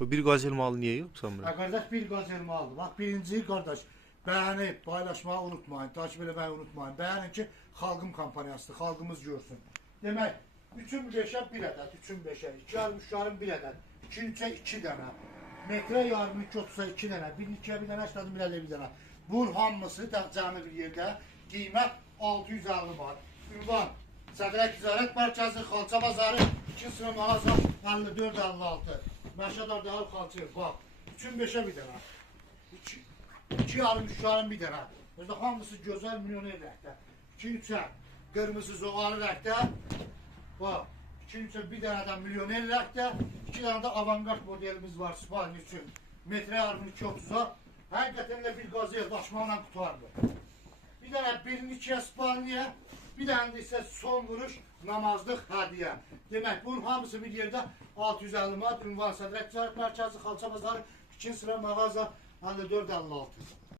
Bu bir gazel malı niye yok sanmıyorum. Kardeş bir gaz elma aldı. Bak birinci kardeş beğenip paylaşmayı unutmayın. Takip etmeyi unutmayın. Beğenin ki halkım kampanyasıdır. Halkımız görsün. Demek üçün beşe bir adet, üçün beşe, iki yarım, üç yarım bir adet, iki üçe iki tane, metre yarım, iki otuza iki tane, bir ikiye bir tane, açladım bir adet bir tane. Bunun hamısı da cami bir yerde, qiymət 650 var. Ünvan, Sədrə Ticarət Mərkəzi, Xalça Bazarı, 2 sıra mağaza 54-56. Məşədar Dağıl Xalçı, bax, üçün beşe bir tane. İki, iki yarım, üç yarım bir tane. Özde hamısı gözəl milyoner rəhdə. İki üçə, qırmızı zoğalı rəhdə. Bax, iki üçə bir dənə də milyoner rəhdə. İki dənə də avangard modelimiz var Spalni üçün. Metre yarım 2.30'a. Həqiqətən də bir qazıya daşmaqla qutardı. Bir dənə birini ikiyə Spalniyə, bir dənə də isə son vuruş namazlıq hədiyyə. Demək, bunun hamısı bir yerdə 650 manat ünvan sədrət ticarət mərkəzi, xalça bazarı, ikinci sıra mağaza 54-56.